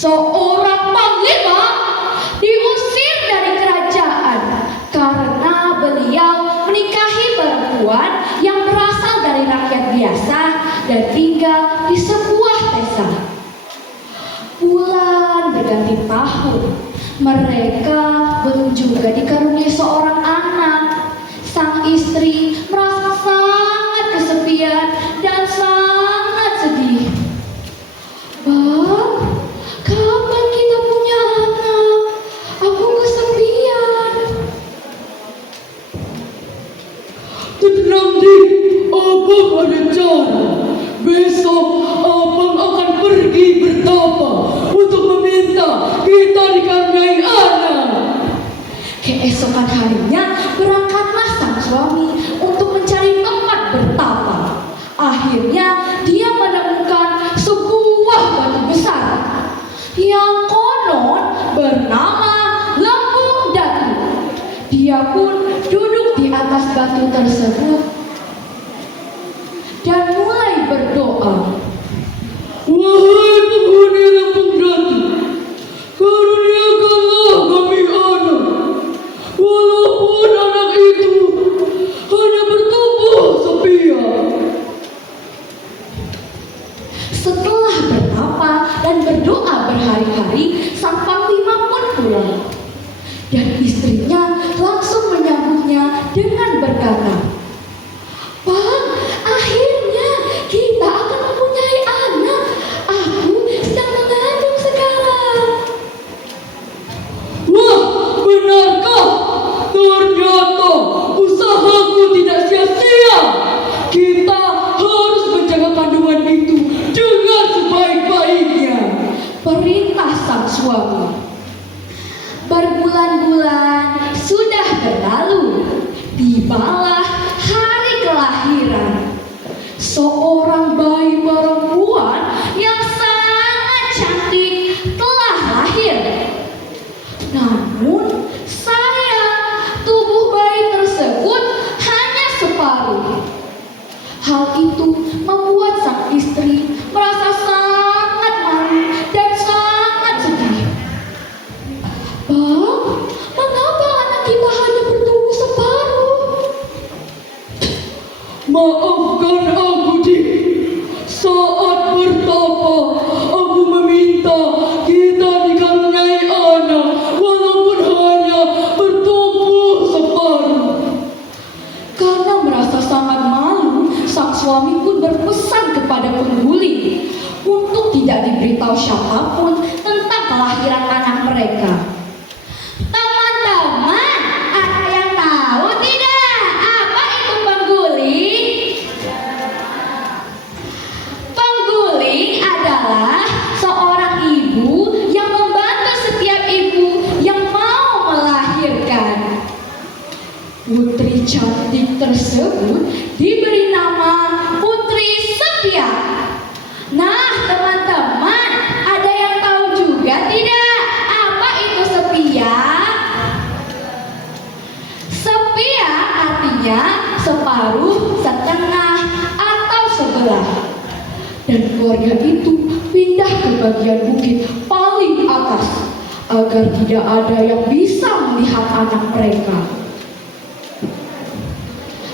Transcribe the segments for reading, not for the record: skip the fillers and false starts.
Seorang panglima diusir dari kerajaan karena beliau menikahi perempuan yang berasal dari rakyat biasa dan tinggal di sebuah desa. Bulan berganti tahun, mereka belum juga dikaruniai seorang anak. Sang istri merasa sangat kesepian dan sangat sedih. Bang, kapan kita punya anak? Aku kesepian. Tenang dik, abang ada cara. Besok abang akan pergi bertapa untuk meminta kita dikaruniai anak. Keesokan harinya berangkatlah sang suami untuk mencari tempat bertapa. Akhirnya dia menemukan sebuah batu besar yang konon bernama Lembung Datu. Dia pun duduk di atas batu tersebut dan mulai berdoa. Wahai penghuni Lembung Datu, karuniakanlah kami anak. Walaupun anak itu hanya bertubuh sepiak. Setelah bertapa dan berdoa berhari-hari, sang panglima pun pulang. Dan istrinya langsung menyambutnya dengan berkata, "Pak, akhirnya kita akan mempunyai anak. Aku sedang mengandung sekarang." Wah, benarkah? Ternyata usahaku tidak sia-sia. Kita harus menjaga kandungan itu dengan sebaik-baiknya. Perintah sang suami. Berbulan-bulan sudah berlalu. Tibalah hari kelahiran. Seorang bayi perempuan yang sangat cantik telah lahir. Namun sayang, tubuh bayi tersebut hanya separuh. Hal itu membuat sang istri merasa sangat malu dan sangat sedih. Bang, mengapa anak kita hanya bertumbuh separuh? Maafkan aku, dik. Saat bertapa, aku meminta kita dikaruniai anak, walaupun hanya bertumbuh separuh. Karena merasa sangat malu, sang suami pun berpesan kepada penghuli untuk tidak diberitahu siapapun tentang kelahiran anak mereka. Teman-teman, ada yang tahu tidak apa itu pengguling? Pengguling adalah seorang ibu yang membantu setiap ibu yang mau melahirkan. Putri cantik tersebut diberi nama Putri Sepia. Nah, teman-teman, ada yang tahu juga tidak apa itu sepia? Sepia artinya separuh, setengah, atau sebelah. Dan keluarga itu pindah ke bagian bukit paling atas agar tidak ada yang bisa melihat anak mereka.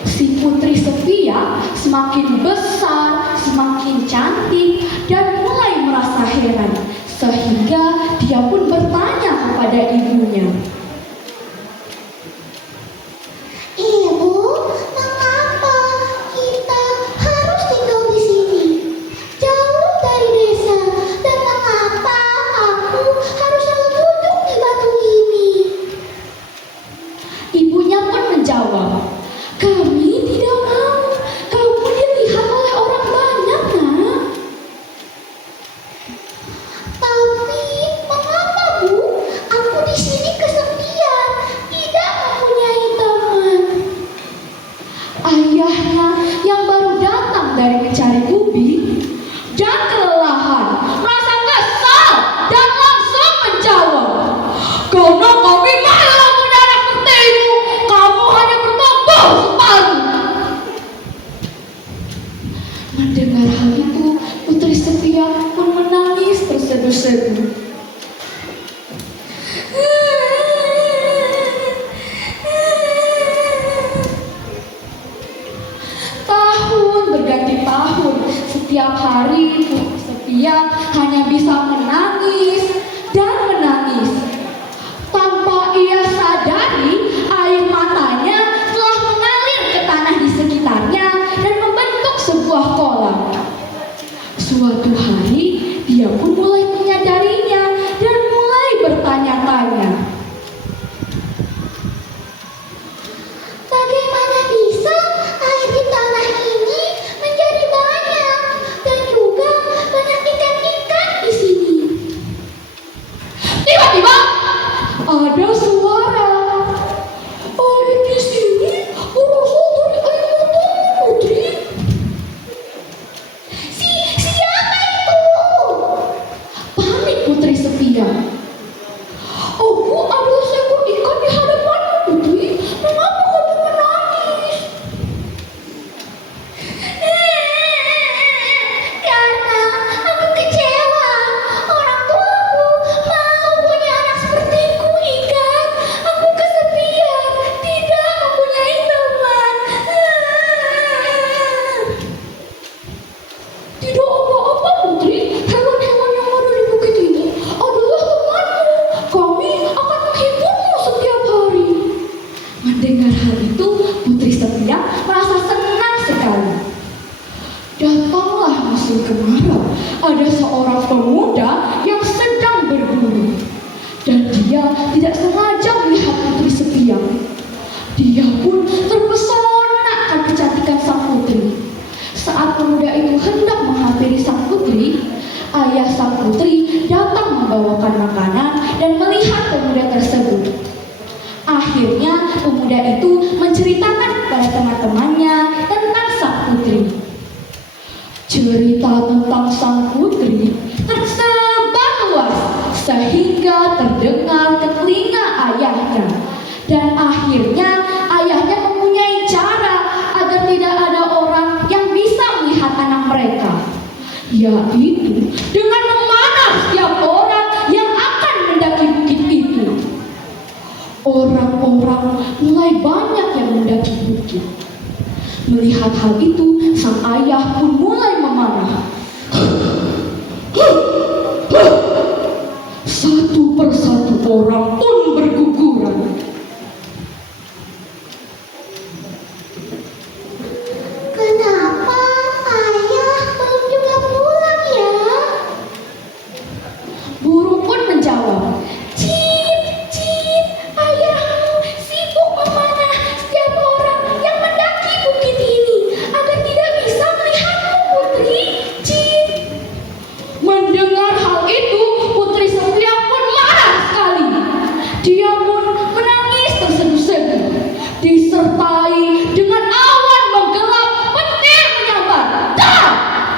Si Putri Sepia semakin besar, semakin cantik, dan mulai merasa heran. Sehingga dia pun bertanya kepada ibunya. Ibu, mengapa kita harus tinggal di sini, jauh dari desa? Dan mengapa aku harus selalu duduk di batu ini? Ibunya pun menjawab, "Kami tidak mau kamu dilihat oleh orang banyak, nak." Tapi mengapa, Bu? Aku di sini kesepian, tidak mempunyai teman. Ayahnya yang baru datang dari mencari ubi dan kelelahan merasa kesal dan langsung menjawab, "Karena kami malas punya anak sepertimu, kamu hanya bertumbuh separuh." Mendengar hal itu, Putri Sepia pun menangis terseduh-seduh. hanya bisa menangis dan menangis. Tanpa ia sadari, air matanya telah mengalir ke tanah di sekitarnya dan membentuk sebuah kolam. Suatu hari, dia pun mulai menyadarinya dan mulai bertanya-tanya. Bagaimana bisa air di tanah ini menjadi banyak dan juga banyak ikan-ikan di sini? Tiba-tiba ada suara. Air di sini berasal dari air matamu, Putri. Siapa itu? Panik Putri Sepia. Aku adalah seekor ikan di hadapanmu, Putri. Mengapa kamu menangis? Karena aku kecewa. Orang tuaku mau punya anak sepertiku ikan. Aku kesepian, tidak mempunyai teman. Tidak apa-apa, Putri. Hewan-hewan yang ada di bukit ini adalah temanmu. Kami akan menghiburmu setiap hari. Mendengar hal itu, Putri Sepia merasa senang sekali. Datanglah musim kemarau. Ada seorang pemuda yang sedang berburu. Dan dia tidak sengaja melihat Putri Sepia. Dia pun terpesona akan kecantikan sang putri. Saat pemuda itu hendak menghampiri sang putri, ayah sang putri datang membawakan makanan dan melihat pemuda tersebut. Akhirnya pemuda itu menceritakan kepada teman-temannya tentang sang putri. Cerita tentang sang putri tersebar luas sehingga terdengar ke telinga ayahnya. Dan akhirnya ayahnya mempunyai cara agar tidak ada orang yang bisa melihat anak mereka, yaitu dengan memanah setiap orang yang akan mendaki bukit itu. Orang-orang mulai banyak yang mendaki bukit. Melihat hal itu, sang ayah pun mulai memanah. Satu persatu orang pun berguguran. Kenapa ayah belum juga pulang ya? Burung pun menjawab, Cip, cip, ayahmu sibuk memanah setiap orang yang mendaki bukit ini agar tidak bisa melihatmu, Putri. Cip. mendengar hal itu, Putri Sepia pun marah sekali. Dia pun menangis terseduh-seduh, disertai dengan awan menggelap, petir menyambar, dar,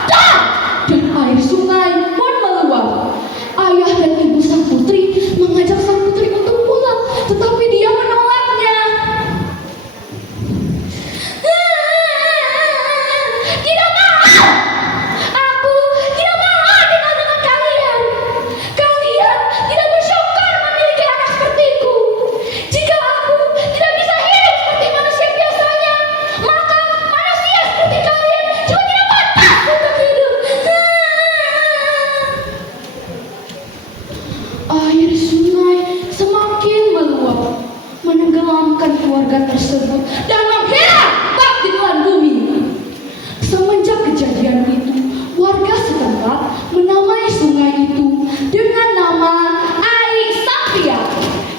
dar, dan air sungai pun meluap. Ayah dan ibu sang putri mengajak sang putri untuk pulang, tetapi dia menolaknya. Tidak mau. Aku tidak mau tinggal dengan kalian. Kalian tidak bersyukur memiliki anak sepertiku. Jika aku tidak bisa hidup seperti manusia biasanya, maka manusia seperti kalian juga tidak pantas untuk hidup. Air sungai semakin meluap, menenggelamkan keluarga tersebut dan menghilang tak ditelan bumi. Semenjak kejadian itu, warga setempat menamai sungai itu dengan nama Air Sapia,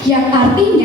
yang artinya